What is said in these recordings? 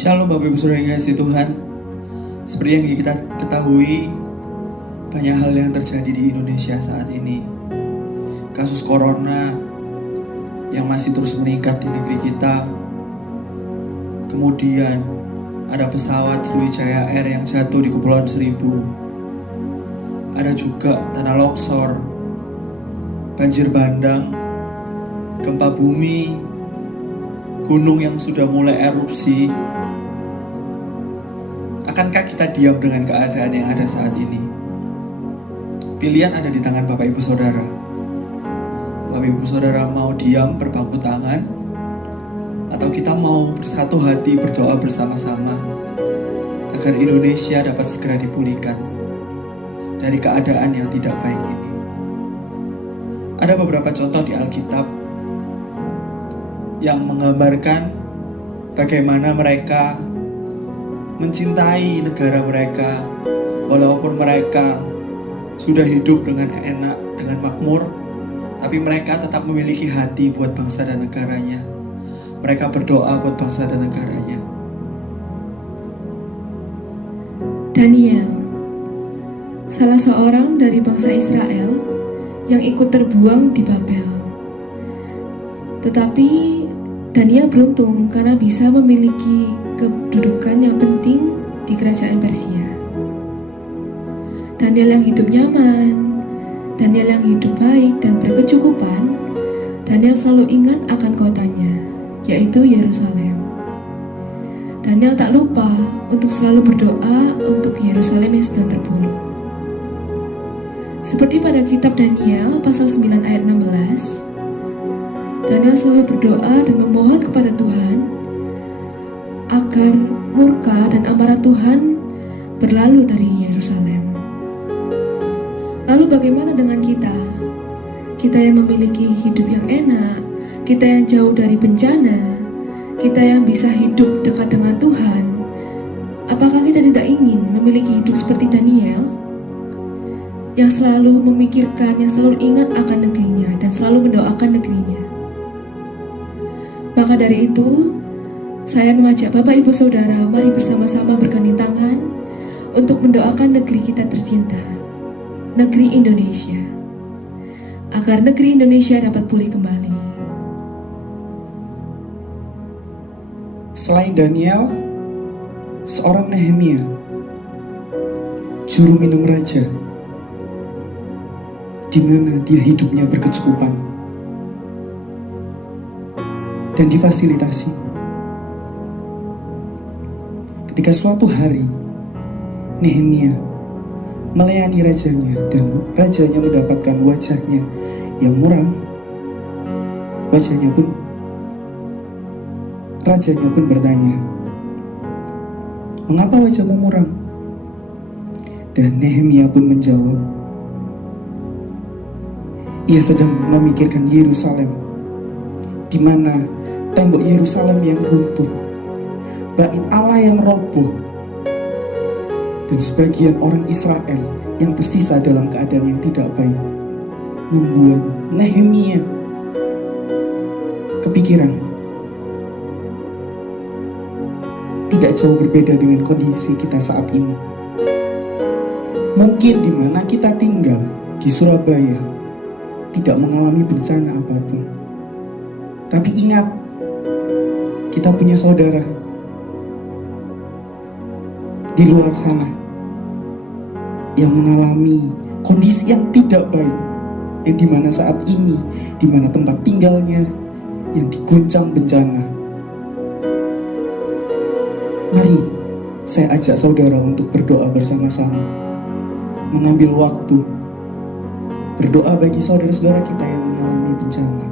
Shalom Bapak Ibu Saudara yang dikasihi Tuhan. Seperti yang kita ketahui, banyak hal yang terjadi di Indonesia saat ini. Kasus corona yang masih terus meningkat di negeri kita. Kemudian ada pesawat Sriwijaya Air yang jatuh di Kepulauan Seribu. Ada juga tanah longsor, banjir bandang, gempa bumi, gunung yang sudah mulai erupsi. Akankah kita diam dengan keadaan yang ada saat ini? Pilihan ada di tangan Bapak Ibu Saudara. Bapak Ibu Saudara mau diam berpangku tangan, atau kita mau bersatu hati berdoa bersama-sama agar Indonesia dapat segera dipulihkan dari keadaan yang tidak baik ini. Ada beberapa contoh di Alkitab yang menggambarkan bagaimana mereka mencintai negara mereka, walaupun mereka sudah hidup dengan enak, dengan makmur, tapi mereka tetap memiliki hati buat bangsa dan negaranya. Mereka berdoa buat bangsa dan negaranya. Daniel, salah seorang dari bangsa Israel yang ikut terbuang di Babel. Tetapi Daniel beruntung karena bisa memiliki kedudukan yang penting di kerajaan Persia. Daniel yang hidup nyaman, Daniel yang hidup baik dan berkecukupan, Daniel selalu ingat akan kotanya, yaitu Yerusalem. Daniel tak lupa untuk selalu berdoa untuk Yerusalem yang sedang terpuruk. Seperti pada kitab Daniel pasal 9 ayat 16, Daniel selalu berdoa dan memohon kepada Tuhan agar murka dan amarah Tuhan berlalu dari Yerusalem. Lalu bagaimana dengan kita? Kita yang memiliki hidup yang enak, kita yang jauh dari bencana, kita yang bisa hidup dekat dengan Tuhan. Apakah kita tidak ingin memiliki hidup seperti Daniel? Yang selalu memikirkan, yang selalu ingat akan negerinya dan selalu mendoakan negerinya. Maka dari itu, saya mengajak Bapak Ibu Saudara, mari bersama-sama bergandeng tangan untuk mendoakan negeri kita tercinta, negeri Indonesia, agar negeri Indonesia dapat pulih kembali. Selain Daniel, seorang Nehemia, juru minum raja, di mana dia hidupnya berkecukupan dan difasilitasi. Ketika suatu hari Nehemia melayani rajanya dan rajanya mendapatkan wajahnya yang muram, rajanya pun bertanya, "Mengapa wajahmu muram?" Dan Nehemia pun menjawab, ia sedang memikirkan Yerusalem, di mana tembok Yerusalem yang runtuh, bait Allah yang roboh, dan sebagian orang Israel yang tersisa dalam keadaan yang tidak baik, membuat Nehemia kepikiran. Tidak jauh berbeda dengan kondisi kita saat ini. Mungkin di mana kita tinggal di Surabaya tidak mengalami bencana apapun. Tapi ingat, kita punya saudara di luar sana yang mengalami kondisi yang tidak baik, yang dimana saat ini, dimana tempat tinggalnya yang diguncang bencana. Mari saya ajak saudara untuk berdoa bersama-sama, mengambil waktu berdoa bagi saudara-saudara kita yang mengalami bencana.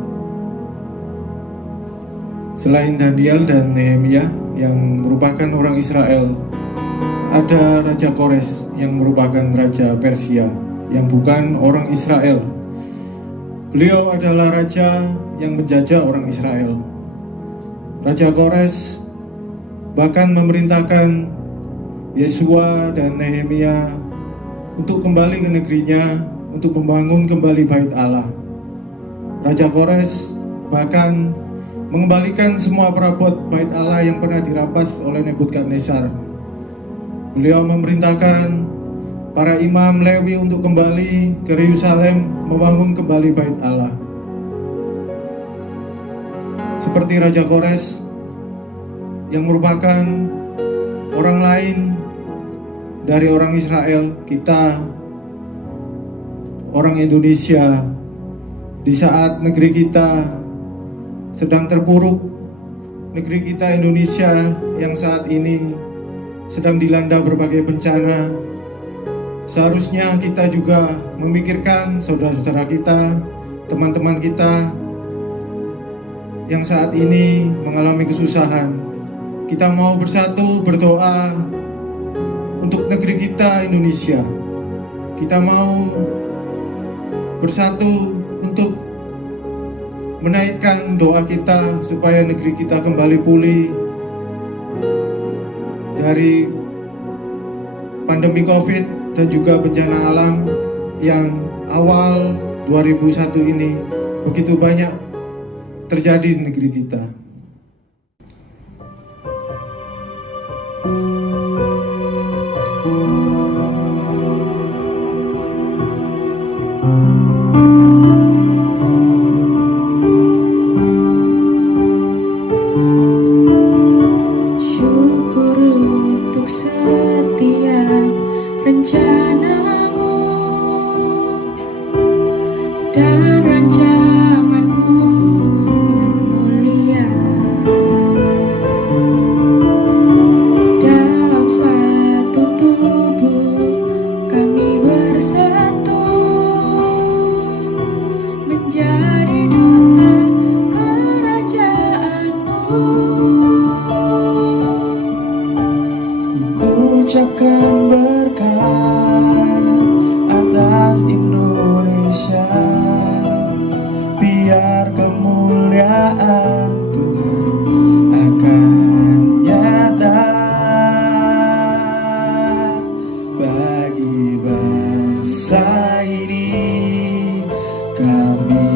Selain Daniel dan Nehemia yang merupakan orang Israel, ada Raja Kores yang merupakan Raja Persia yang bukan orang Israel. Beliau adalah raja yang menjajah orang Israel. Raja Kores bahkan memerintahkan Yesua dan Nehemia untuk kembali ke negerinya, untuk membangun kembali bait Allah. Raja Kores bahkan mengembalikan semua perabot bait Allah yang pernah dirampas oleh Nebukadnezar. Beliau memerintahkan para imam Lewi untuk kembali ke Yerusalem membangun kembali bait Allah. Seperti Raja Kores yang merupakan orang lain dari orang Israel, kita orang Indonesia di saat negeri kita sedang terpuruk, negeri kita Indonesia yang saat ini sedang dilanda berbagai bencana, seharusnya kita juga memikirkan saudara-saudara kita, teman-teman kita yang saat ini mengalami kesusahan. Kita mau bersatu berdoa untuk negeri kita Indonesia. Kita mau bersatu untuk menaikkan doa kita supaya negeri kita kembali pulih dari pandemi COVID dan juga bencana alam yang awal 2001 ini begitu banyak terjadi di negeri kita. Syukur untuk setiap rencanamu dan rancanganmu yang mulia. Dalam satu tubuh kami bersatu menjadi duta kerajaanmu. Ucapkan berkat atas Indonesia, biar kemuliaan Tuhan akan nyata bagi bangsa ini. Kami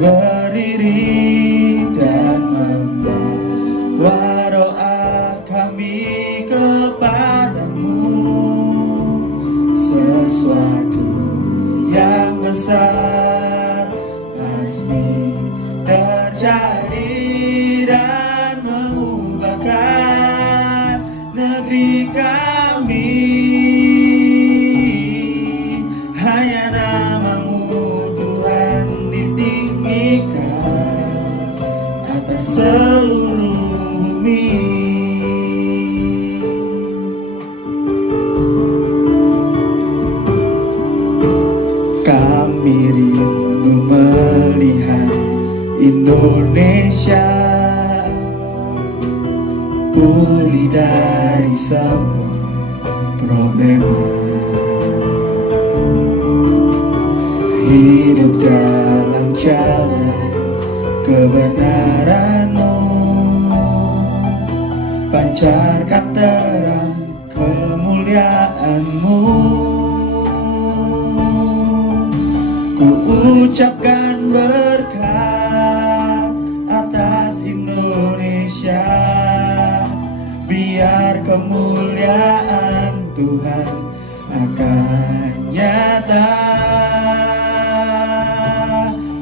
berdiri dan membawa doa kami kepadamu. Sesuatu yang besar pasti terjadi dan mengubahkan negeri kami. Hanya namamu Tuhan ditinggikan atas seluruh bumi. Kami rindu melihat Indonesia pulih dari semua problema, hidup dalam jalan kebenaran-Mu, pancarkan terang kemuliaan-Mu. Ku ucapkan berkat atas Indonesia, biar kemuliaan Tuhan akan nyata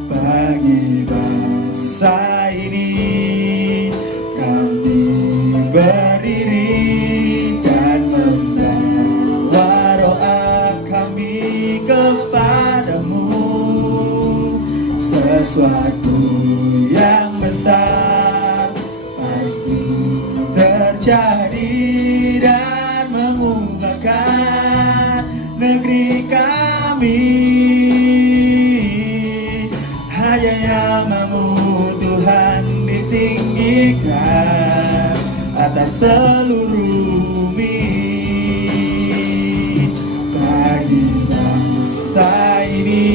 bagi bangsa ini. Kami berdiri dan membawa doa kami kepadamu. Sesuatu yang besar pasti terjadi dan mengubahkan negeri kami. Hanya namamu Tuhan ditinggikan atas seluruh bumi. Bagi bangsa ini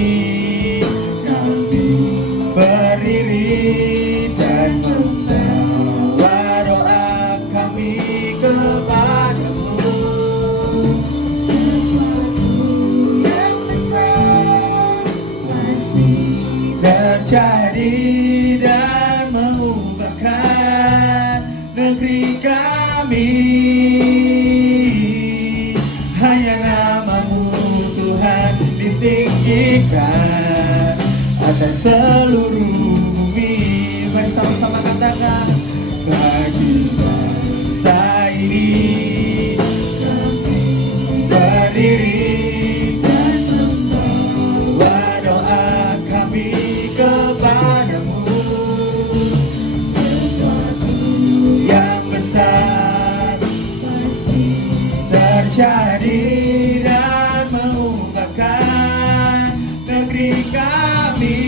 kami berdiri dan membawa doa kami kepadamu. Sesuatu yang besar pasti terjadi dan mengubah hanya namamu Tuhan ditinggikan atas seluruh bumi. Mari sama-sama katakan, bagi bangsa ini kami berdiri dan membawa doa kami kepadamu. Sesuatu yang besar pasti terjadi dan mengubahkan negeri kami.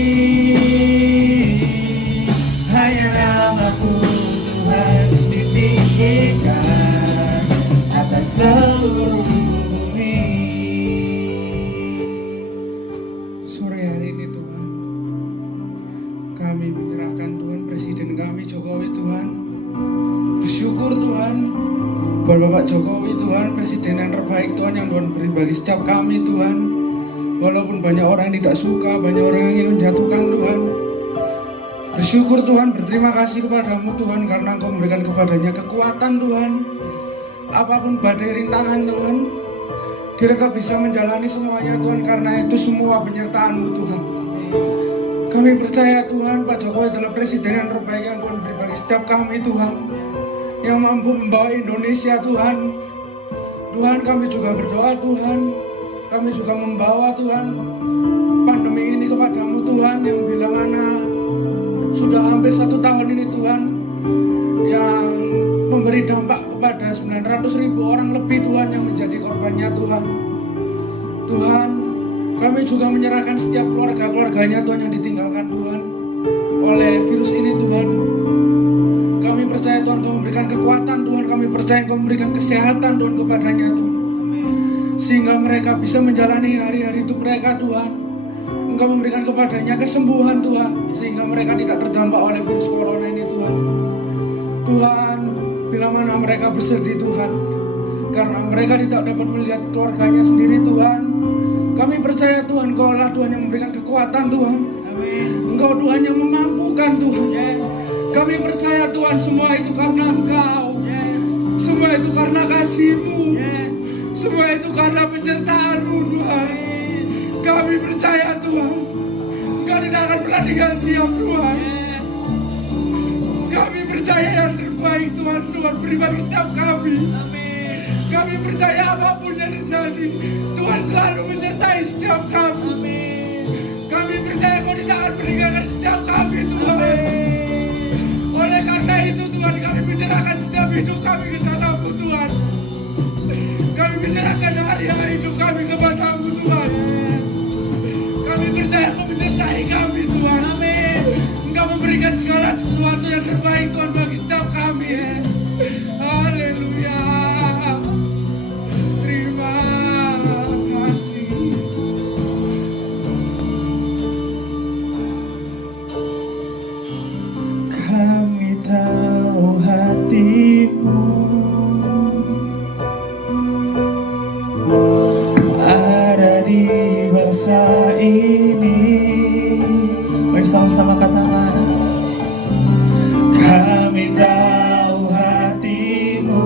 Hanya namamu Tuhan ditinggikan atas seluruh bumi. Sore hari ini Tuhan, kami menyerahkan Tuhan Presiden kami Jokowi Tuhan. Bersyukur Tuhan buat Bapak Jokowi Tuhan, Presiden yang terbaik Tuhan, yang Tuhan beri bagi setiap kami Tuhan. Walaupun banyak orang yang tidak suka, banyak orang yang ingin menjatuhkan Tuhan, bersyukur Tuhan, berterima kasih kepadamu Tuhan, karena Engkau memberikan kepadanya kekuatan Tuhan. Apapun badai rintangan Tuhan, dia tetap bisa menjalani semuanya Tuhan, karena itu semua penyertaan-Mu Tuhan. Kami percaya Tuhan, Pak Jokowi adalah presiden yang terbaik yang Tuhan beri bagi setiap kami Tuhan, yang mampu membawa Indonesia Tuhan. Tuhan, kami juga berdoa Tuhan, kami juga membawa Tuhan pandemi ini kepadamu Tuhan, yang bila mana sudah hampir 1 tahun ini Tuhan, yang memberi dampak kepada 900.000 orang lebih Tuhan yang menjadi korbannya Tuhan. Tuhan, kami juga menyerahkan setiap keluarga-keluarganya Tuhan yang ditinggalkan Tuhan oleh virus ini Tuhan. Kami percaya Tuhan Kau memberikan kekuatan Tuhan, kami percaya Kau memberikan kesehatan Tuhan kepadanya Tuhan, sehingga mereka bisa menjalani hari-hari hidup mereka Tuhan. Engkau memberikan kepadanya kesembuhan Tuhan, sehingga mereka tidak terdampak oleh virus corona ini Tuhan. Tuhan, bila mana mereka bersedih Tuhan, karena mereka tidak dapat melihat keluarganya sendiri Tuhan, kami percaya Tuhan Kau lah Tuhan yang memberikan kekuatan Tuhan. Engkau Tuhan yang memampukan Tuhan. Kami percaya Tuhan, semua itu karena Engkau, semua itu karena kasih-Mu, semua itu karena penyertaan-Mu Tuhan. Kami percaya Tuhan, Engkau tidak akan pernah tinggal diam Tuhan. Kami percaya yang terbaik Tuhan, Tuhan beri bagi setiap kami. Kami percaya apapun yang terjadi, Tuhan selalu menyertai setiap kami. Kami percaya Kau tidak akan meninggalkan setiap kami Tuhan. Oleh karena itu Tuhan, kami menyerahkan setiap hidup kami ke dalam-Mu Tuhan. Kami menyerahkan hari-hari hidup kami kepada-Mu Tuhan. Kami percaya Kau menyertai kami Tuhan. Engkau memberikan segala sesuatu yang terbaik Tuhan bagi setiap kami. Haleluya. Terima kasih. Kami tahu hati-Mu ada di bangsa ini. Mari sama-sama katakan, kami tahu hati-Mu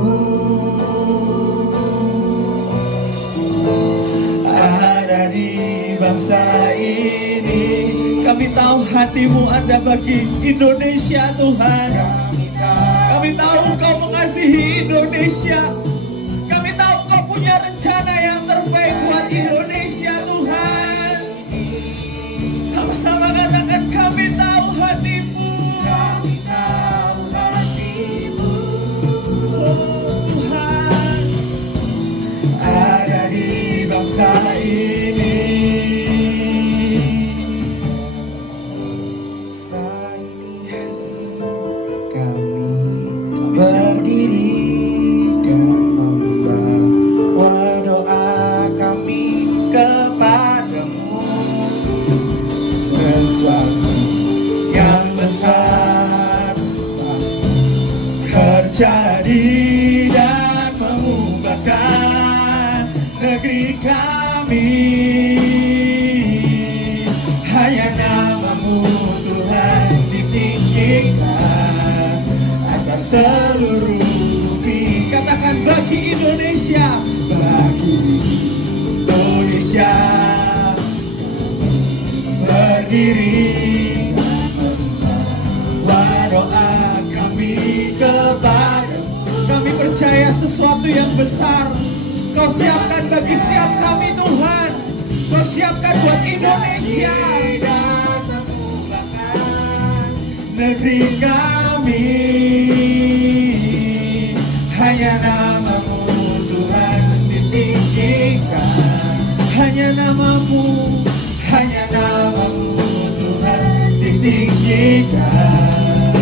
ada di bangsa ini. Kami tahu hati-Mu ada bagi Indonesia Tuhan. Kami tahu Kau mengasihi Indonesia. Kami tahu Kau punya rencana yang terbaik buat Indonesia Tuhan. Sama-sama katakan, kami tahu hati-Mu. Kami tahu hati-Mu. Oh Tuhan, ada di bangsa ini. Kami berdiri dan membawa doa kami kepadamu. Sesuatu yang besar pasti terjadi dan mengubahkan negeri kami. Hanya namamu Tuhan ditinggikan atas seluruh bumi. Katakan bagi Indonesia, bagi Indonesia berdiri, doa kami kepada. Kami percaya sesuatu yang besar Kau siapkan bagi setiap kami, Tuhan. Kau siapkan buat Indonesia, negeri kami. Hanya nama-Mu Tuhan ditinggikan, hanya nama-Mu Tuhan ditinggikan,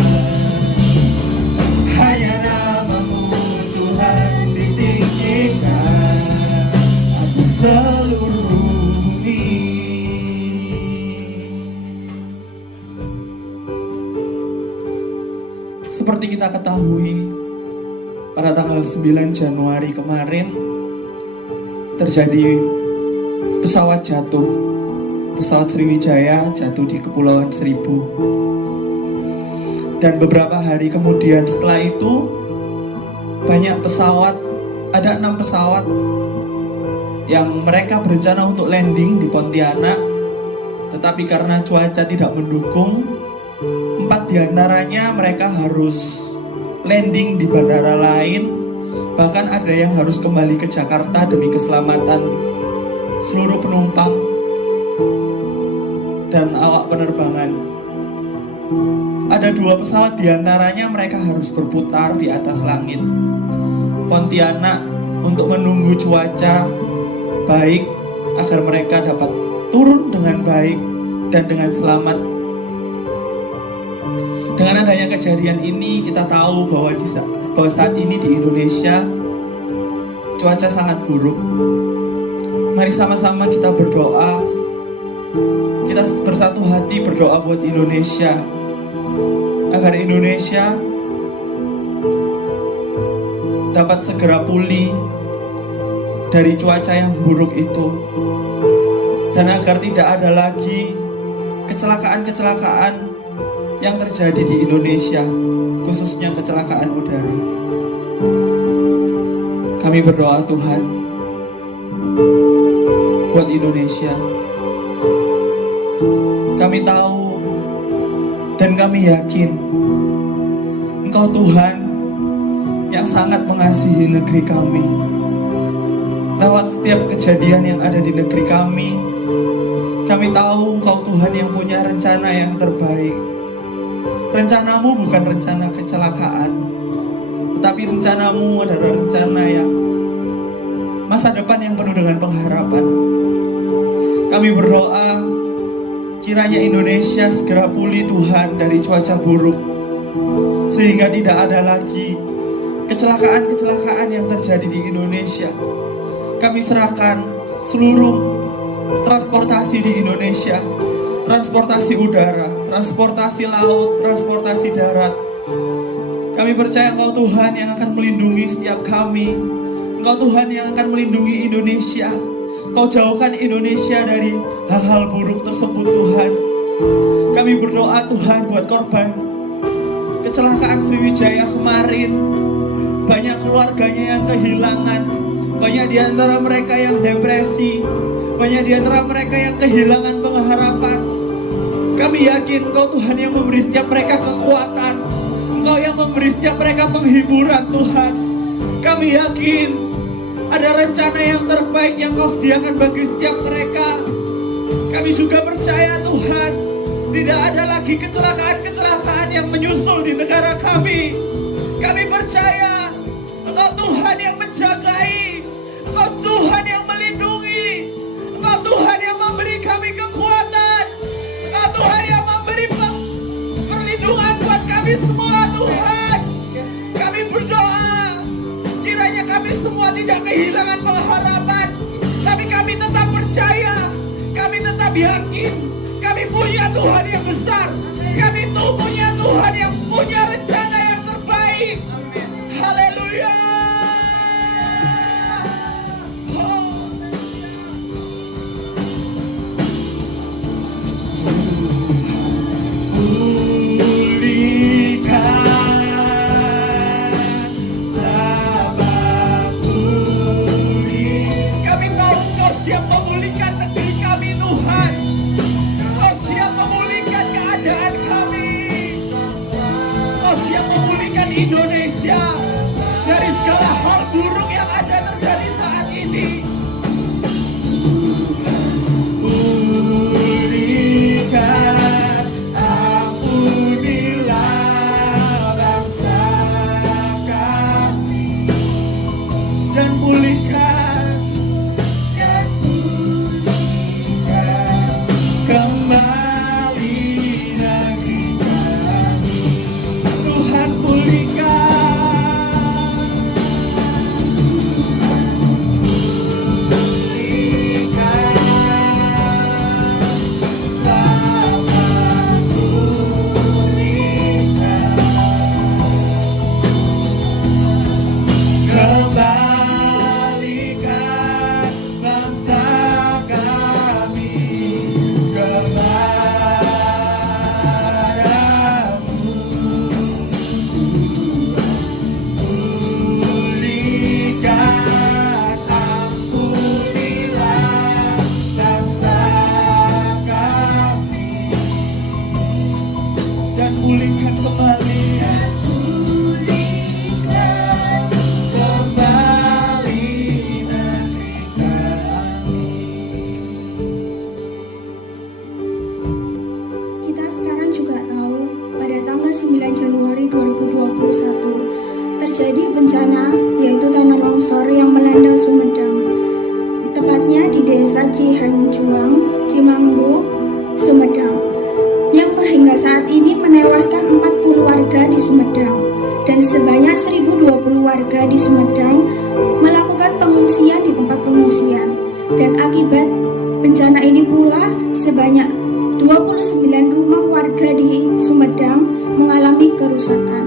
hanya nama-Mu Tuhan ditinggikan atas seluruh bumi. Seperti kita ketahui, pada tanggal 9 Januari kemarin terjadi pesawat jatuh. Pesawat Sriwijaya jatuh di Kepulauan Seribu. Dan beberapa hari kemudian setelah itu, banyak pesawat, ada 6 pesawat yang mereka berencana untuk landing di Pontianak. Tetapi karena cuaca tidak mendukung, 4 diantaranya mereka harus landing di bandara lain. Bahkan ada yang harus kembali ke Jakarta demi keselamatan seluruh penumpang dan awak penerbangan. Ada 2 pesawat diantaranya mereka harus berputar di atas langit Pontianak untuk menunggu cuaca baik agar mereka dapat turun dengan baik dan dengan selamat. Dengan adanya kejadian ini, kita tahu bahwa saat ini di Indonesia cuaca sangat buruk. Mari sama-sama kita berdoa, kita bersatu hati berdoa buat Indonesia, agar Indonesia dapat segera pulih dari cuaca yang buruk itu, dan agar tidak ada lagi kecelakaan-kecelakaan yang terjadi di Indonesia, khususnya kecelakaan udara. Kami berdoa Tuhan buat Indonesia. Kami tahu dan kami yakin Engkau Tuhan yang sangat mengasihi negeri kami. Lewat setiap kejadian yang ada di negeri kami tahu Engkau Tuhan yang punya rencana yang terbaik. Rencanamu bukan rencana kecelakaan, tetapi rencanamu adalah rencana yang masa depan yang penuh dengan pengharapan. Kami berdoa kiranya Indonesia segera pulih Tuhan dari cuaca buruk, sehingga tidak ada lagi kecelakaan-kecelakaan yang terjadi di Indonesia. Kami serahkan seluruh transportasi di Indonesia, transportasi udara, transportasi laut, transportasi darat. Kami percaya Engkau Tuhan yang akan melindungi setiap kami. Engkau Tuhan yang akan melindungi Indonesia. Kau jauhkan Indonesia dari hal-hal buruk tersebut Tuhan. Kami berdoa Tuhan buat korban kecelakaan Sriwijaya kemarin. Banyak keluarganya yang kehilangan. Banyak di antara mereka yang depresi. Banyak di antara mereka yang kehilangan pengharapan. Kami yakin Engkau Tuhan yang memberi setiap mereka kekuatan. Engkau yang memberi setiap mereka penghiburan Tuhan. Kami yakin ada rencana yang terbaik yang Kau sediakan bagi setiap mereka. Kami juga percaya Tuhan, tidak ada lagi kecelakaan-kecelakaan yang menyusul di negara kami. Kami percaya Engkau Tuhan yang menjagai, Engkau Tuhan yang melindungi, Engkau Tuhan yang memberi kami kekuatan, Engkau Tuhan yang memberi perlindungan buat kami semua Tuhan. Kami berdoa kiranya kami semua tidak kehilangan pengharapan, tapi kami tetap percaya, kami tetap yakin, kami punya Tuhan yang besar, kami tuh punya Tuhan yang punya rencana yang terbaik. Haleluya. Pulihkanlah siap memulihkan negeri kami Tuhan. Kau siap memulihkan keadaan kami. Kau siap memulihkan Indonesia dari segala hal buruk yang ada terjadi saat ini. Pulihkan, ampunilah bangsa kami, dan pulihkan kembali negeri kami. Tuhan kembalikan bangsa kami kepadamu. Pulihkan, ampunilah bangsa kami, dan pulihkan kembali. Kita sekarang juga tahu pada tanggal 9 Januari 2021 terjadi bencana yaitu tanah longsor yang melanda Sumedang. Tepatnya di desa Cihanjuang, Cimanggu, Sumedang. Yang hingga saat ini menewaskan 40 warga di Sumedang dan sebanyak 1020 warga di Sumedang melakukan pengungsian di tempat pengungsian. Dan akibat bencana ini pula sebanyak 29 rumah warga di Sumedang mengalami kerusakan.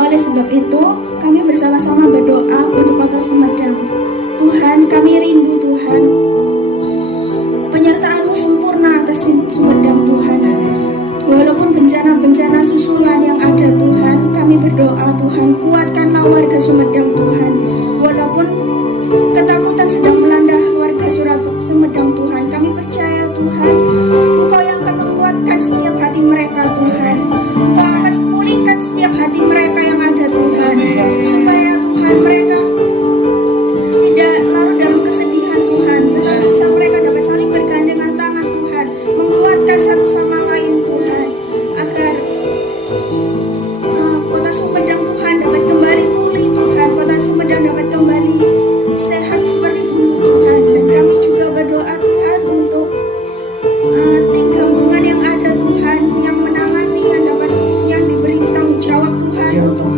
Oleh sebab itu, kami bersama-sama berdoa untuk kota Sumedang. Tuhan, kami rindu Tuhan. Penyertaan-Mu sempurna atas Sumedang Tuhan. Walaupun bencana-bencana susulan yang ada Tuhan, kami berdoa Tuhan, kuatkanlah warga Sumedang Tuhan. Walaupun ketakutan sedang melanda warga Sumedang Tuhan, kami percaya Tuhan, Engkau yang akan menguatkan setiap hati mereka Tuhan. Engkau akan pulihkan setiap hati mereka yang ada Tuhan, supaya Tuhan mereka tidak larut dalam kesedihan Tuhan, tetapi bisa mereka dapat saling bergandengan tangan Tuhan, menguatkan satu sama lain Tuhan, agar kota Sumedang Tuhan dapat kembali pulih Tuhan, kota Sumedang dapat kembali sehat seperti dulu Tuhan. Dan kami juga berdoa Tuhan untuk tim gabungan yang ada Tuhan, yang menangani, yang diberi tanggung jawab Tuhan untuk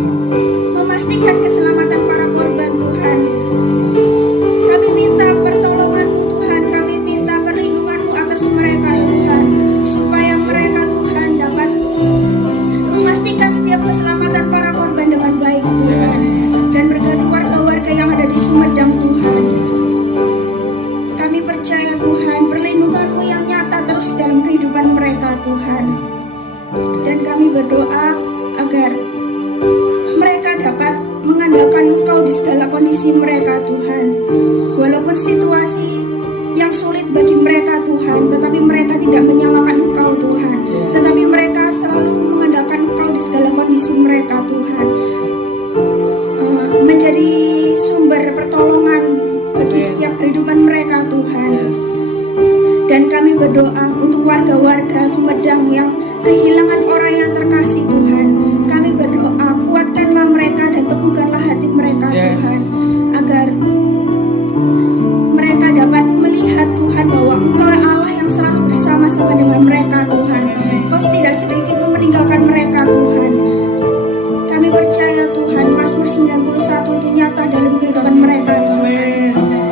memastikan keselamatan para korban Tuhan. Kami minta pertolongan-Mu Tuhan, kami minta perlindungan-Mu atas mereka Tuhan, supaya mereka Tuhan dapat memastikan setiap keselamatan para korban dengan baik Tuhan. Dan berkati warga-warga yang ada di Sumedang Tuhan, kami percaya Tuhan, perlindungan-Mu yang nyata terus dalam kehidupan mereka Tuhan. Dan kami berdoa agar mereka dapat mengandalkan Engkau di segala kondisi mereka Tuhan. Walaupun situasi yang sulit bagi mereka Tuhan, tetapi mereka tidak menyalahkan Engkau Tuhan, tetapi mereka selalu mengandalkan Engkau di segala kondisi mereka Tuhan, menjadi sumber pertolongan bagi setiap kehidupan mereka Tuhan. Dan kami berdoa untuk warga-warga Sumedang yang kehilangan orang yang terkasih Tuhan. Kami berdoa, kuatkanlah mereka dan teguhkanlah hati mereka Tuhan, agar mereka dapat melihat Tuhan bahwa Engkau Allah yang selalu bersama-sama dengan mereka Tuhan. Engkau tidak sedikit meninggalkan mereka Tuhan. Kami percaya Tuhan, Mazmur 91 itu nyata dalam kehidupan mereka Tuhan.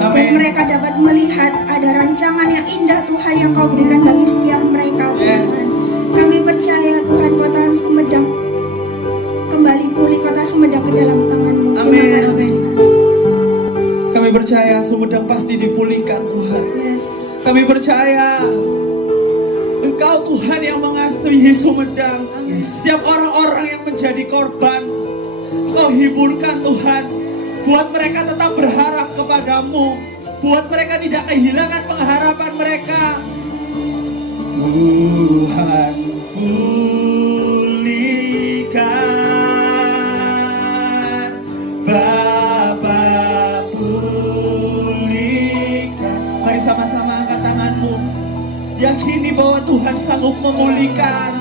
Dan mereka dapat melihat ada rancangan yang indah Tuhan yang Kau berikan bagi setiap mereka Tuhan. Kami percaya Tuhan, kota Sumedang kembali pulih, kota Sumedang ke dalam tangan-Mu. Terima kasih. Kami percaya Sumedang pasti dipulihkan Tuhan. Yes. Kami percaya Engkau Tuhan yang mengasihi Sumedang. Setiap orang-orang yang menjadi korban, Kau hiburkan Tuhan, buat mereka tetap berharap kepadamu. buat mereka tidak kehilangan pengharapan mereka. Tuhan, pulihkan, Bapa, pulihkan. Mari sama-sama angkat tanganmu, yakini bahwa Tuhan sanggup memulihkan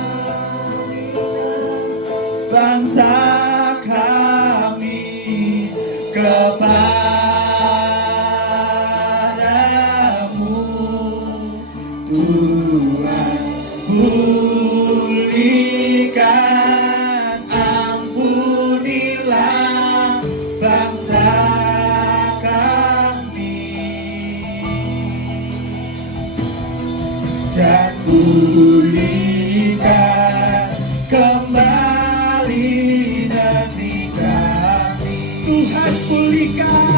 bangsa kami kepadamu. Tuhan, pulihkan, ampunilah bangsa kami, dan pulihkan kembali negeri kami. Tuhan, pulihkan.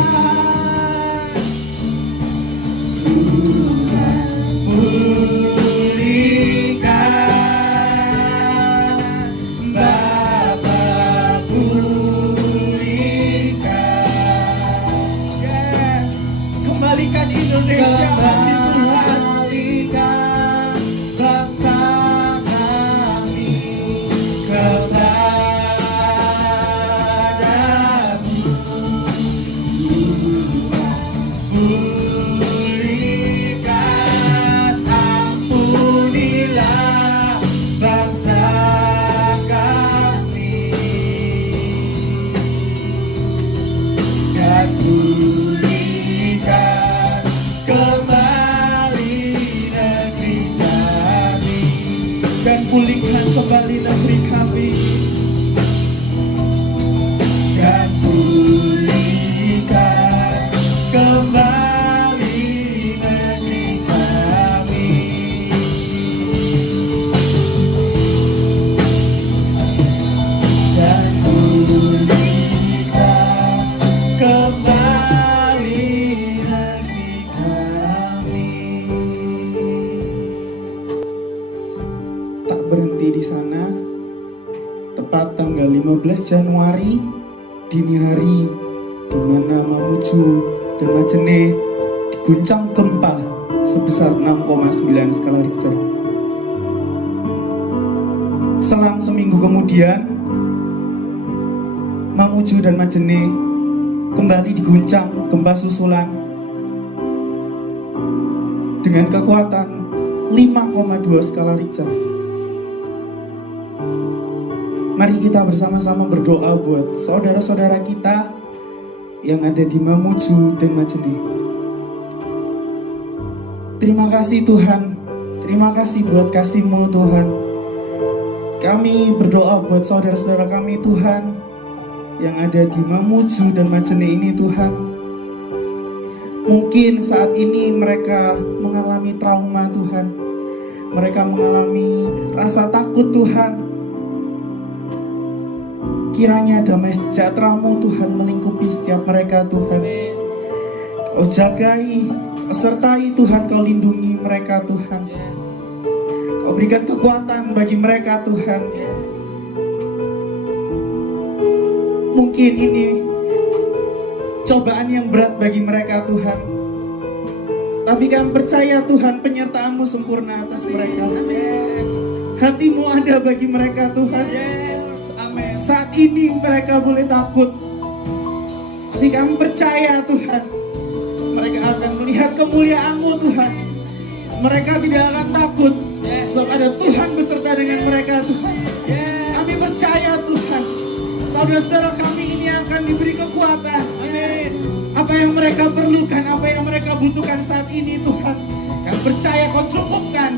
Tuhan, pulihkan, Bapa, pulihkan. Yes, kembalikan Indonesia lagi, Tuhan. Kembalikan bangsa kami kepadamu. Pulihkan, ampunilah bangsa kami, dan pulihkan kembali negeri kami, dan pulihkan kembali negeri kami, dan pulihkan kembali negeri kami, dan pulihkan kembali negeri kami. Tak berhenti di sana, tepat tanggal 15 Januari dini hari, di mana Mamuju dan Majene diguncang gempa sebesar 6,9 skala Richter. Selang seminggu kemudian, Mamuju dan Majene kembali diguncang gempa susulan dengan kekuatan 5,2 skala Richter. Mari kita bersama-sama berdoa buat saudara-saudara kita yang ada di Mamuju dan Majene. Terima kasih Tuhan, terima kasih buat kasih-Mu Tuhan. Kami berdoa buat saudara-saudara kami Tuhan yang ada di Mamuju dan Majene ini Tuhan. Mungkin saat ini mereka mengalami trauma Tuhan, mereka mengalami rasa takut Tuhan. Kiranya damai sejahtera-Mu Tuhan melingkupi setiap mereka Tuhan. Kau jagai, Kau sertai Tuhan, Kau lindungi mereka Tuhan. Kau berikan kekuatan bagi mereka Tuhan. Mungkin ini cobaan yang berat bagi mereka Tuhan, tapi kami percaya Tuhan penyertaan-Mu sempurna atas mereka. Hati-Mu ada bagi mereka Tuhan. Saat ini mereka boleh takut, tapi kami percaya Tuhan, mereka akan melihat kemuliaan-Mu Tuhan. Mereka tidak akan takut, sebab ada Tuhan beserta dengan mereka Tuhan. Kami percaya Tuhan, saudara-saudara kami ini akan diberi kekuatan. Apa yang mereka perlukan, apa yang mereka butuhkan saat ini Tuhan, kami percaya Kau cukupkan.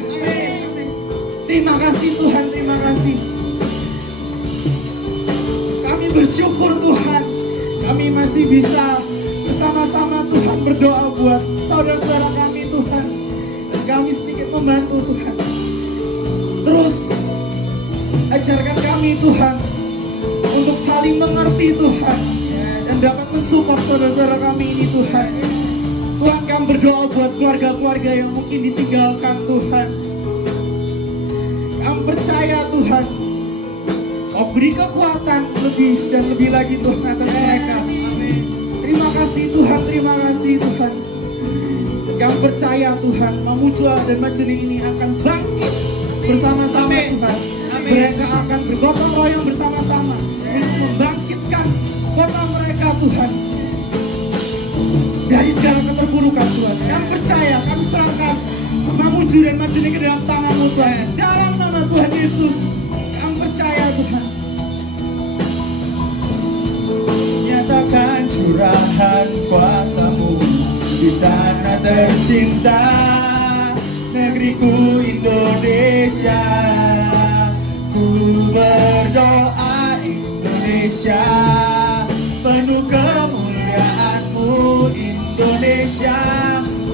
Terima kasih Tuhan, terima kasih. Kami bersyukur Tuhan, kami masih bisa bersama-sama Tuhan berdoa buat saudara-saudara kami Tuhan, dan kami sedikit membantu Tuhan. Terus ajarkan kami Tuhan untuk saling mengerti Tuhan, dan dapat mensupport saudara-saudara kami ini Tuhan. Tuhan, kami berdoa buat keluarga-keluarga yang mungkin ditinggalkan Tuhan. Kami percaya Tuhan, Kau beri kekuatan lebih dan lebih lagi Tuhan atas mereka. Terima kasih Tuhan, terima kasih Tuhan. Kami percaya Tuhan, Mamuju dan Majene ini akan bangkit bersama-sama Tuhan. Mereka akan bergotong royong bersama-sama untuk membangkitkan kota mereka Tuhan dari segala keterpurukan Tuhan. Kami percaya, kami serahkan Mamuju dan Majene ke dalam tangan-Mu Tuhan. Dalam nama Tuhan Yesus, kami percaya Tuhan. Nyatakan curahan kuasa-Mu di tanah tercinta, negeriku Indonesia. Ku berdoa Indonesia, penuh kemuliaan-Mu Indonesia,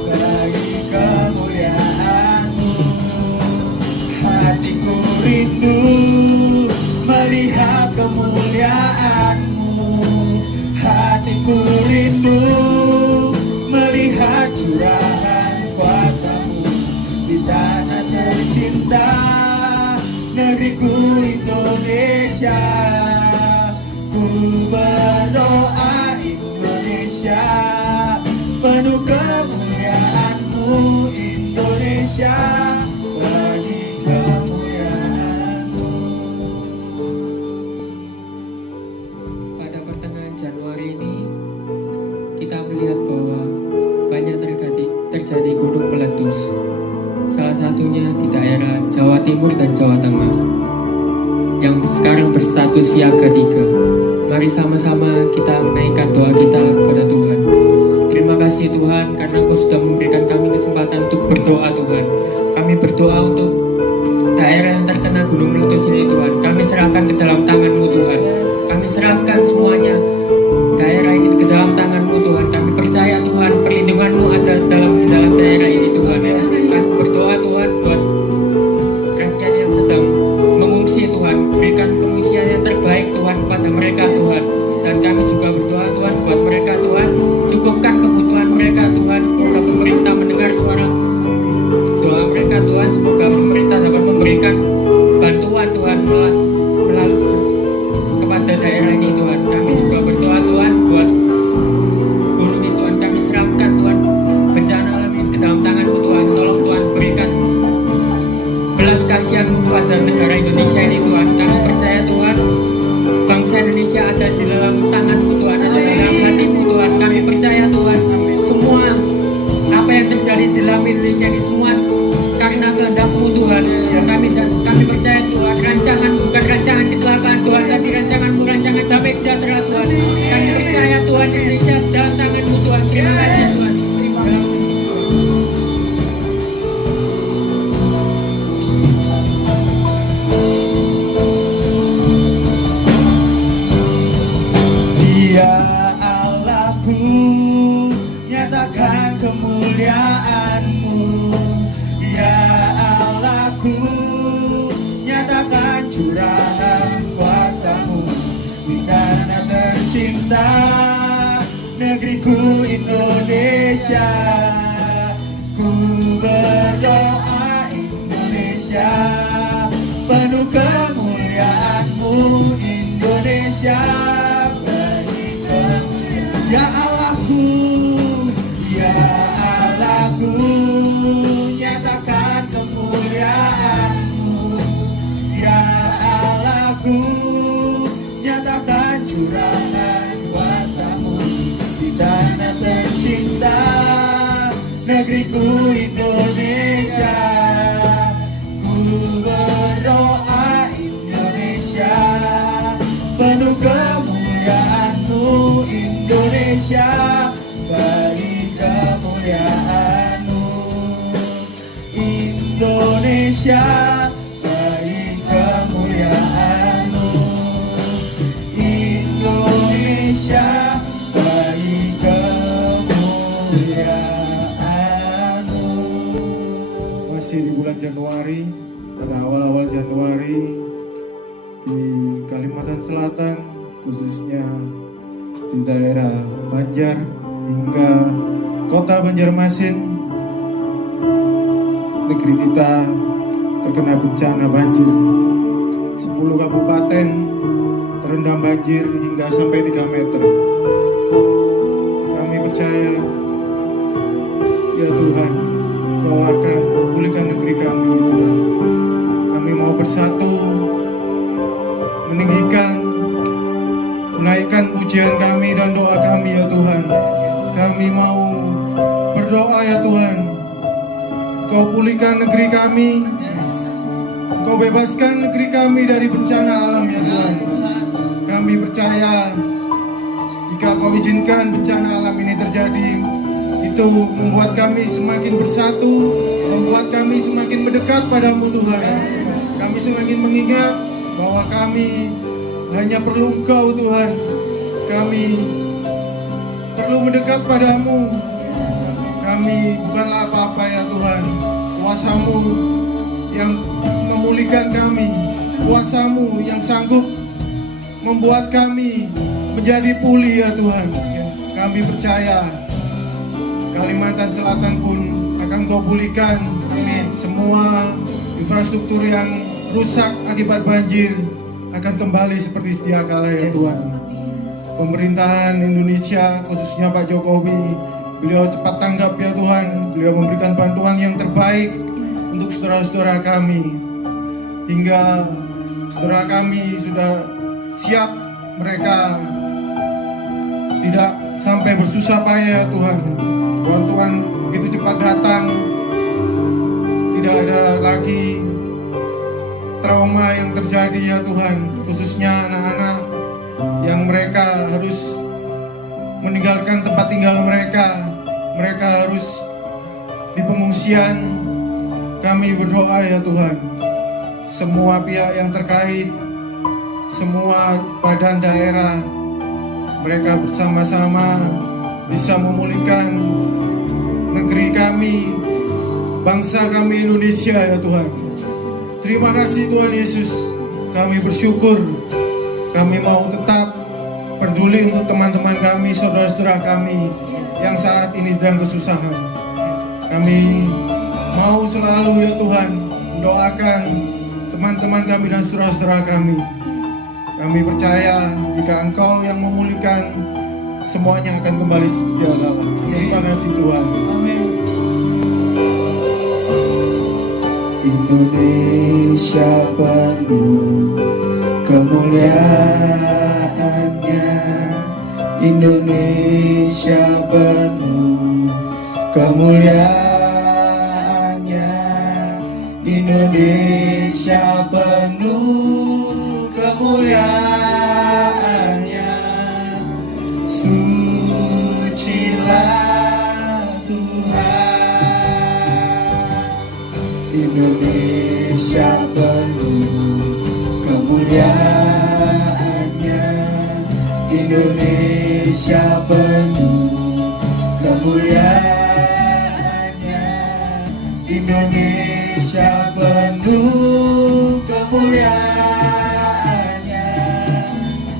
bagi kemuliaan-Mu. Hatiku rindu melihat kemuliaan-Mu, hatiku rindu melihat curahan kuasa-Mu di tanah tercinta, negeriku Indonesia. Ku berdoa Indonesia, penuh kemuliaan-Mu Indonesia, bagi kemuliaan-Mu. Pada pertengahan Januari ini, kita melihat bahwa banyak terjadi gunung meletus. Salah satunya di daerah Jawa Timur dan Jawa Tengah yang sekarang berstatus siaga 3. Mari sama-sama kita menaikkan doa kita kepada Tuhan. Terima kasih Tuhan karena Engkau sudah memberikan kami kesempatan untuk berdoa Tuhan. Kami berdoa untuk daerah yang terkena gunung meletus ini Tuhan. Kami serahkan ke dalam tangan-Mu Tuhan. Kami serahkan semuanya daerah ini ke dalam tangan-Mu Tuhan. Kami percaya Tuhan perlindungan-Mu ada di dalam daerah ini Tuhan. Kami berdoa Tuhan buat rakyat yang sedang mengungsi Tuhan. Berikan pengungsian yang terbaik Tuhan kepada mereka Tuhan. Dan kami juga berdoa Tuhan buat mereka Tuhan. Cukupkan kebutuhan mereka Tuhan. Semoga pemerintah mendengar suara doa mereka Tuhan. Semoga pemerintah dapat memberikan bantuan Tuhan kepada daerah ini Tuhan. Kami juga berdoa Tuhan buat gunung ini Tuhan. Kami serahkan Tuhan bencana alam ini ke dalam tangan-Mu Tuhan. Tolong Tuhan berikan belas kasihan-Mu kepada negara Indonesia ini Tuhan. Kami percaya Tuhan bangsa Indonesia ada di dalam tangan-Mu Tuhan, ada di dalam hati-Mu Tuhan. Kami percaya Tuhan semua apa yang terjadi di dalam Indonesia ini semua karena kehendak-Mu Tuhan. Kami percaya Tuhan rancangan bukan rancangan kecelakaan Tuhan, tapi rancangan-Mu rancangan damai sejahtera Tuhan. Kami percaya Tuhan Indonesia dalam tangan-Mu Tuhan. Terima kasih Tuhan. Terima kasih. Ya Allahku, nyatakan kemuliaan-Mu. Ya Allahku, nyatakan curahan kuasa-Mu di tanah tercinta, negeriku Indonesia. Ku berdoa Indonesia, penuh kemuliaan-Mu Indonesia. Ya Allahku, ya Allahku, nyatakan kemuliaan-Mu. Ya Allahku, nyatakan curahan kuasa-Mu di tanah tercinta, negeriku Indonesia. Ku berdoa Indonesia, penuh kemuliaan-Mu Indonesia, bagi kemuliaan-Mu. Indonesia, bagi kemuliaan-Mu. Indonesia, bagi kemuliaan-Mu. Masih di bulan Januari, pada awal-awal Januari di Kalimantan Selatan, khususnya di daerah Banjar hingga kota Banjarmasin, negeri kita terkena bencana banjir. 10 kabupaten terendam banjir hingga sampai 3 meter. Kami percaya ya Tuhan, Kau akan pulihkan negeri kami, ya Tuhan. Kami mau bersatu, meninggikan, menaikkan pujian kami dan doa kami, ya Tuhan. Kami mau berdoa, ya Tuhan, Kau pulihkan negeri kami, Kau bebaskan negeri kami dari bencana alam, ya Tuhan. Kami percaya jika Kau izinkan bencana alam ini terjadi, itu membuat kami semakin bersatu, membuat kami semakin mendekat padamu, Tuhan. Kami semakin mengingat bahwa kami hanya perlu Engkau, Tuhan. Kami perlu mendekat padamu. Kami bukanlah apa-apa, ya Tuhan. Kuasa-Mu yang memulihkan kami, kuasa-Mu yang sanggup membuat kami menjadi pulih, ya Tuhan. Kami percaya Kalimantan Selatan pun akan Kau pulihkan. Semua infrastruktur yang rusak akibat banjir akan kembali seperti sedia kala, ya Tuhan. Pemerintahan Indonesia, khususnya Pak Jokowi, beliau cepat tanggap, ya Tuhan. Beliau memberikan bantuan yang terbaik untuk saudara-saudara kami, hingga saudara kami sudah siap, mereka tidak sampai bersusah payah, ya Tuhan. Bantuan begitu cepat datang, tidak ada lagi trauma yang terjadi, ya Tuhan. Khususnya anak-anak yang mereka harus meninggalkan tempat tinggal mereka, mereka harus di pengungsian. Kami berdoa, ya Tuhan, semua pihak yang terkait, semua badan daerah, mereka bersama-sama bisa memulihkan negeri kami, bangsa kami Indonesia, ya Tuhan. Terima kasih Tuhan Yesus. Kami bersyukur. Kami mau tetap peduli untuk teman-teman kami, saudara-saudara kami yang saat ini sedang kesusahan. Kami mau selalu, ya Tuhan, mendoakan teman-teman kami dan saudara-saudara kami. Kami percaya jika Engkau yang memulihkan, semuanya akan kembali sedia kala. Terima kasih Tuhan. Amin. Indonesia penuh kemuliaannya, Indonesia penuh kemuliaannya, Indonesia penuh kemuliaannya. Sucilah Tuhan, Indonesia penuh kemuliaannya, Indonesia penuh kemuliaannya, Indonesia penuh kemuliaannya.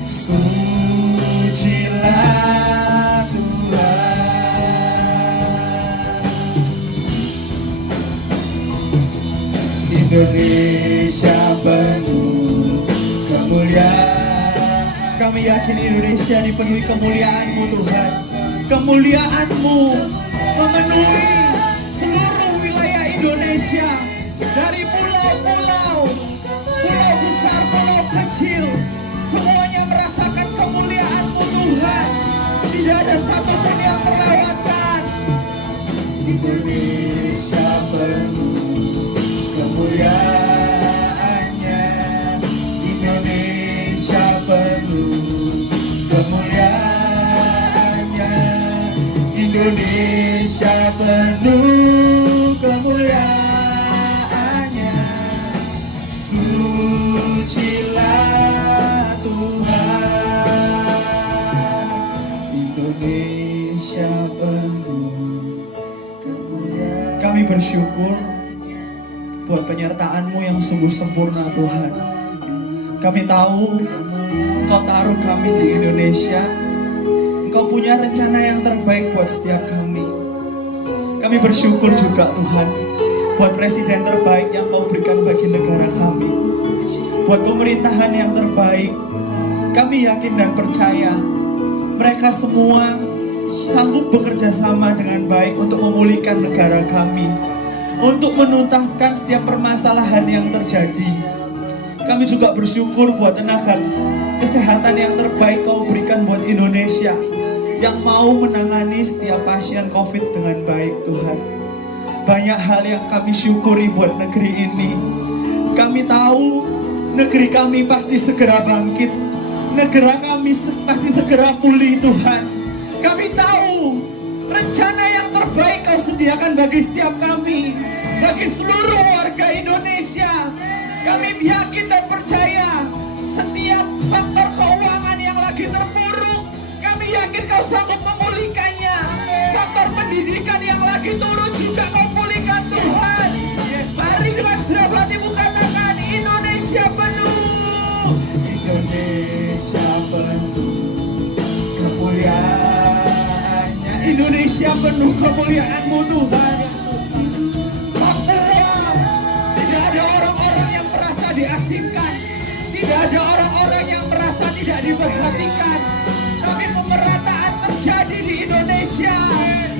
Sucilah Tuhan, Indonesia penuh kemuliaan. Kami yakin Indonesia dipenuhi kemuliaan-Mu, Tuhan. Kemuliaan-Mu memenuhi seluruh wilayah Indonesia, dari pulau-pulau, pulau besar, pulau kecil, semuanya merasakan kemuliaan-Mu, Tuhan. Tidak ada satupun yang terlewatkan. Indonesia penuh kemuliaannya, Indonesia penuh kemuliaannya, Indonesia penuh kemuliaannya. Sucilah Tuhan, Indonesia penuh kemuliaan. Kami bersyukur buat penyertaan-Mu yang sungguh sempurna, Tuhan. Kami tahu Engkau taruh kami di Indonesia. Engkau punya rencana yang terbaik buat setiap kami. Kami bersyukur juga, Tuhan, buat presiden terbaik yang Kau berikan bagi negara kami, buat pemerintahan yang terbaik. Kami yakin dan percaya mereka semua sanggup bekerja sama dengan baik untuk memulihkan negara kami, untuk menuntaskan setiap permasalahan yang terjadi. Kami juga bersyukur buat tenaga kesehatan yang terbaik Kau berikan buat Indonesia, yang mau menangani setiap pasien COVID dengan baik, Tuhan. Banyak hal yang kami syukuri buat negeri ini. Kami tahu negeri kami pasti segera bangkit, negara kami pasti segera pulih, Tuhan. Kami tahu rencana yang terbaik Kau sediakan bagi setiap kami, bagi seluruh warga Indonesia. Kami yakin dan percaya setiap faktor keuangan yang lagi terpuruk, kami yakin Kau sanggup memulihkannya. Faktor pendidikan yang lagi turun juga Kau pulihkan, Tuhan. Mari dengan segenap hatimu katakan, Indonesia penuh, Indonesia penuh kemuliaan-Nya, Indonesia penuh kemuliaan-Mu, Tuhan. Tidak ada orang-orang yang merasa diasingkan, tidak ada orang-orang yang merasa tidak diperhatikan, tapi pemerataan terjadi di Indonesia.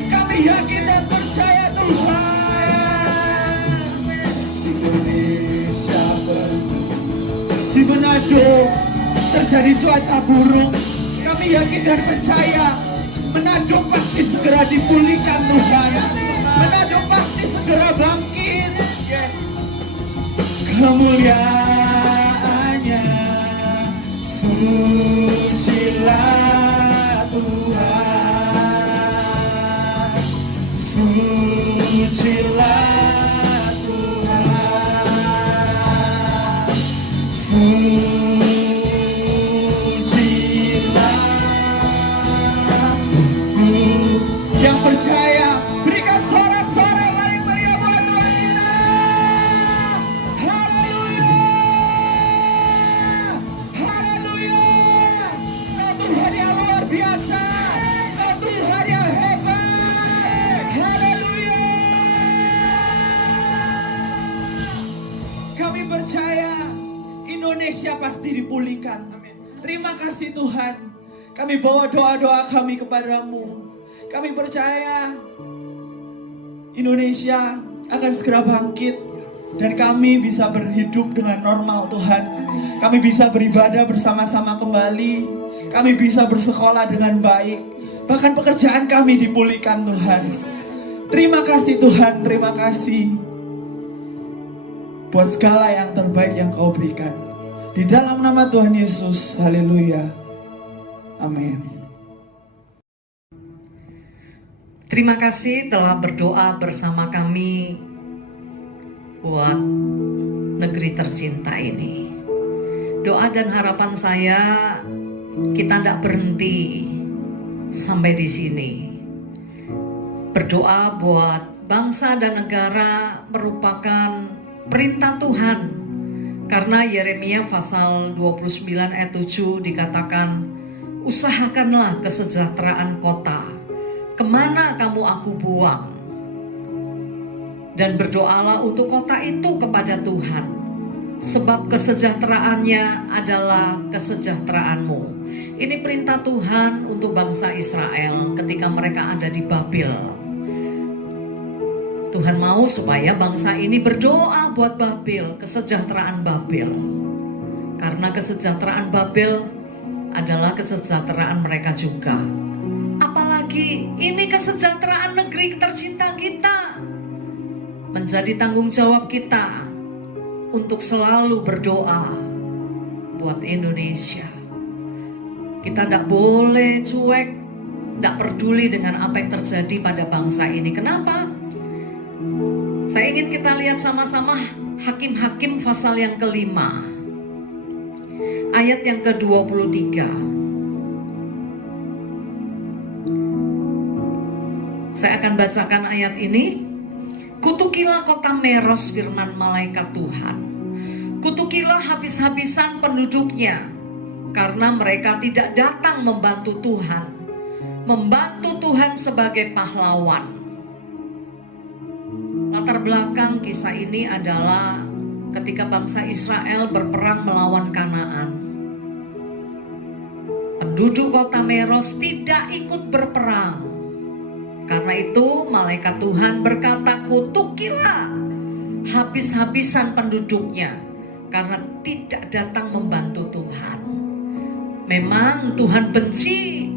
Kami yakin dan percaya, Tuhan. Indonesia penuh. Di Manado terjadi cuaca buruk, kami yakin dan percaya Manado pasti segera dipulihkan, Tuhan. Manado pasti segera bangkit. Yes. Kemuliaan-Nya, sucilah Tuhan, sucilah Tuhan, sucilah. Yang percaya berikan sorak-sorak paling meriah buat Tuhan kita. Haleluya, haleluya. Kau Tuhan yang luar biasa, Kau Tuhan yang hebat. Haleluya. Kami percaya Indonesia pasti dipulihkan. Amin. Terima kasih Tuhan. Kami bawa doa-doa kami kepadamu. Kami percaya Indonesia akan segera bangkit dan kami bisa berhidup dengan normal, Tuhan. Kami bisa beribadah bersama-sama kembali. Kami bisa bersekolah dengan baik. Bahkan pekerjaan kami dipulihkan, Tuhan. Terima kasih Tuhan, terima kasih buat segala yang terbaik yang Kau berikan. Di dalam nama Tuhan Yesus, haleluya. Amin. Terima kasih telah berdoa bersama kami buat negeri tercinta ini. Doa dan harapan saya, kita tidak berhenti sampai di sini. Berdoa buat bangsa dan negara merupakan perintah Tuhan. Karena Yeremia pasal 29 ayat 7 dikatakan, usahakanlah kesejahteraan kota, kemana kamu aku buang. Dan berdoalah untuk kota itu kepada Tuhan, sebab kesejahteraannya adalah kesejahteraanmu. Ini perintah Tuhan untuk bangsa Israel ketika mereka ada di Babel. Tuhan mau supaya bangsa ini berdoa buat Babel, kesejahteraan Babel. Karena kesejahteraan Babel adalah kesejahteraan mereka juga. Apalagi ini kesejahteraan negeri tercinta kita. Menjadi tanggung jawab kita untuk selalu berdoa buat Indonesia. Kita tidak boleh cuek, tidak peduli dengan apa yang terjadi pada bangsa ini. Kenapa? Saya ingin kita lihat sama-sama Hakim-Hakim pasal yang ke-5, ayat yang ke-23. Saya akan bacakan ayat ini. Kutukilah kota Meros, firman malaikat Tuhan. Kutukilah habis-habisan penduduknya, karena mereka tidak datang membantu Tuhan. Membantu Tuhan sebagai pahlawan. Latar belakang kisah ini adalah ketika bangsa Israel berperang melawan Kanaan. Penduduk kota Meros tidak ikut berperang. Karena itu malaikat Tuhan berkata, kutukilah habis-habisan penduduknya, karena tidak datang membantu Tuhan. Memang Tuhan benci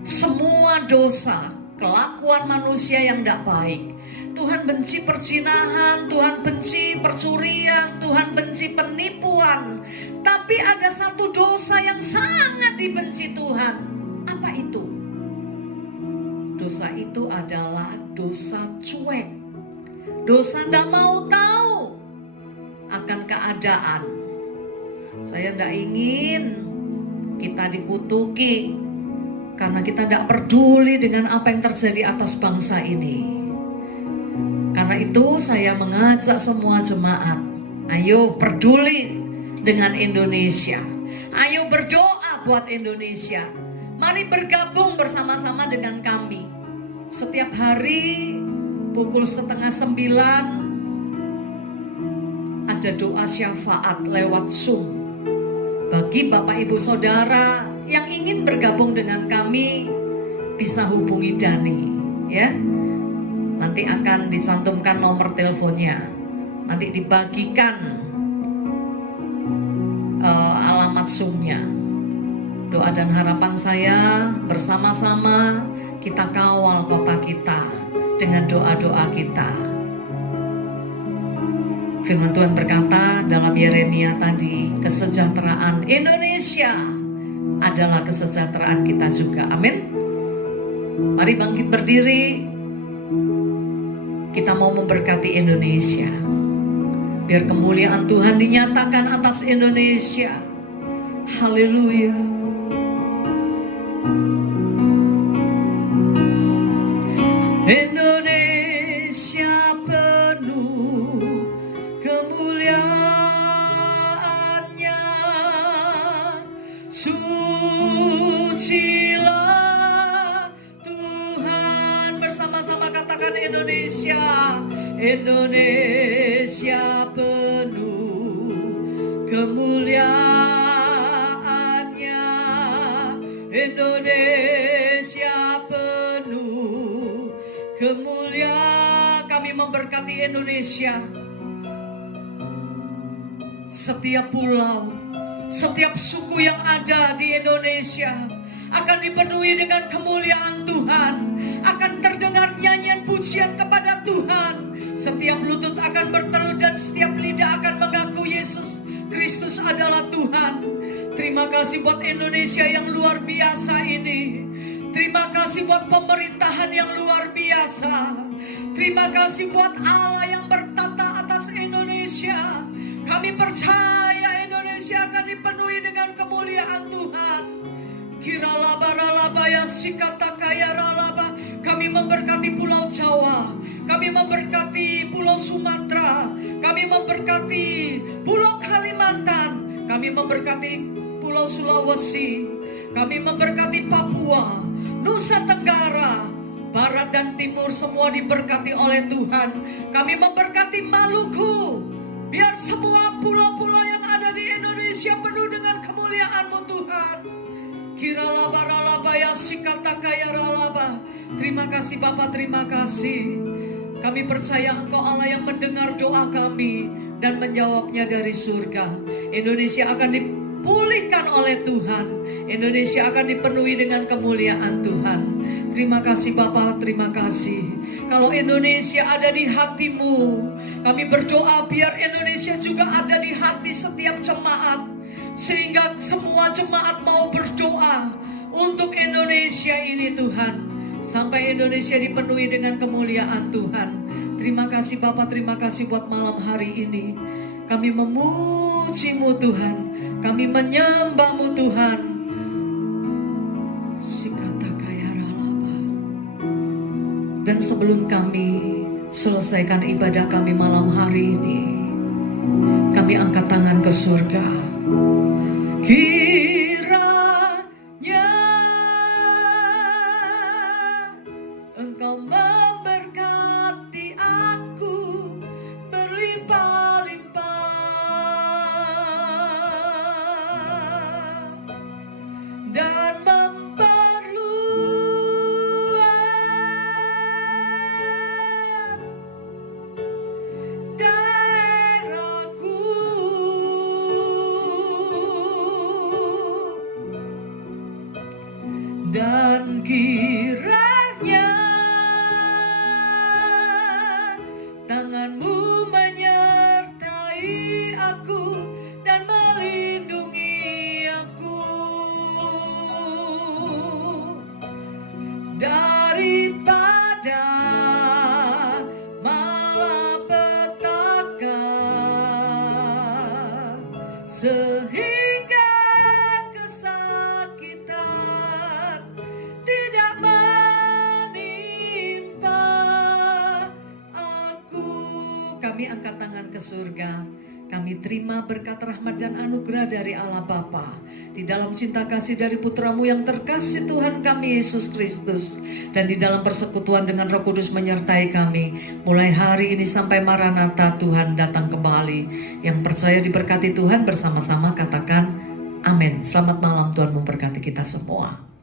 semua dosa, kelakuan manusia yang tidak baik. Tuhan benci perzinahan, Tuhan benci percurian, Tuhan benci penipuan. Tapi ada satu dosa yang sangat dibenci Tuhan. Apa itu? Dosa itu adalah dosa cuek. Dosa tidak mau tahu akan keadaan. Saya tidak ingin kita dikutuki karena kita tidak peduli dengan apa yang terjadi atas bangsa ini. Karena itu saya mengajak semua jemaat, ayo peduli dengan Indonesia. Ayo berdoa buat Indonesia. Mari bergabung bersama-sama dengan kami. Setiap hari pukul 8:30 ada doa syafaat lewat Zoom. Bagi Bapak Ibu Saudara yang ingin bergabung dengan kami, bisa hubungi Dani, ya. Nanti akan dicantumkan nomor teleponnya. Nanti dibagikan alamat Zoom-nya. Doa dan harapan saya bersama-sama kita kawal kota kita dengan doa-doa kita. Firman Tuhan berkata dalam Yeremia tadi, kesejahteraan Indonesia adalah kesejahteraan kita juga. Amin. Mari bangkit berdiri. Kita mau memberkati Indonesia. Biar kemuliaan Tuhan dinyatakan atas Indonesia. Haleluya. Indonesia penuh kemuliaannya, sucilah Tuhan. Bersama-sama katakan Indonesia. Indonesia penuh kemuliaannya, Indonesia penuh kemuliaan. Kami memberkati Indonesia. Setiap pulau, setiap suku yang ada di Indonesia akan dipenuhi dengan kemuliaan Tuhan. Akan terdengar nyanyian pujian kepada Tuhan. Setiap lutut akan bertelut dan setiap lidah akan mengaku Yesus Kristus adalah Tuhan. Terima kasih buat Indonesia yang luar biasa ini. Terima kasih buat pemerintahan yang luar biasa. Terima kasih buat Allah yang bertata atas Indonesia. Kami percaya Indonesia akan dipenuhi dengan kemuliaan Tuhan. Kiralabaralabaya sikatakayaralaba. Kami memberkati Pulau Jawa. Kami memberkati Pulau Sumatera. Kami memberkati Pulau Kalimantan. Kami memberkati Pulau Sulawesi. Kami memberkati Papua, Nusa Tenggara, Barat dan Timur, semua diberkati oleh Tuhan. Kami memberkati Maluku. Biar semua pulau-pulau yang ada di Indonesia penuh dengan kemuliaan-Mu Tuhan. Kiralabaralabaya sikatakayaralaba. Terima kasih Bapa, terima kasih. Kami percaya Engkau Allah yang mendengar doa kami dan menjawabnya dari surga. Indonesia akan dipulihkan oleh Tuhan. Indonesia akan dipenuhi dengan kemuliaan Tuhan. Terima kasih Bapa, terima kasih. Kalau Indonesia ada di hatimu, kami berdoa biar Indonesia juga ada di hati setiap jemaat. Sehingga semua jemaat mau berdoa untuk Indonesia ini Tuhan. Sampai Indonesia dipenuhi dengan kemuliaan Tuhan. Terima kasih Bapa, terima kasih buat malam hari ini. Kami memuji-Mu Tuhan. Kami menyembah-Mu Tuhan. Sikatakayaralaba. Dan sebelum kami selesaikan ibadah kami malam hari ini, kami angkat tangan ke surga. Kiranya Engkau memberkati aku berlimpah-limpah dan memperluas Dan kiranya tanganmu menyertai aku dan melindungi aku daripada malapetaka, sehingga kesakitan tidak menimpa aku. Kami angkat tangan ke surga. Kami terima berkat rahmat dan anugerah dari Allah Bapa di dalam cinta kasih dari putramu yang terkasih Tuhan kami Yesus Kristus, dan di dalam persekutuan dengan Roh Kudus menyertai kami mulai hari ini sampai Maranatha Tuhan datang kembali. Yang percaya diberkati Tuhan bersama-sama katakan amin. Selamat malam, Tuhan memberkati kita semua.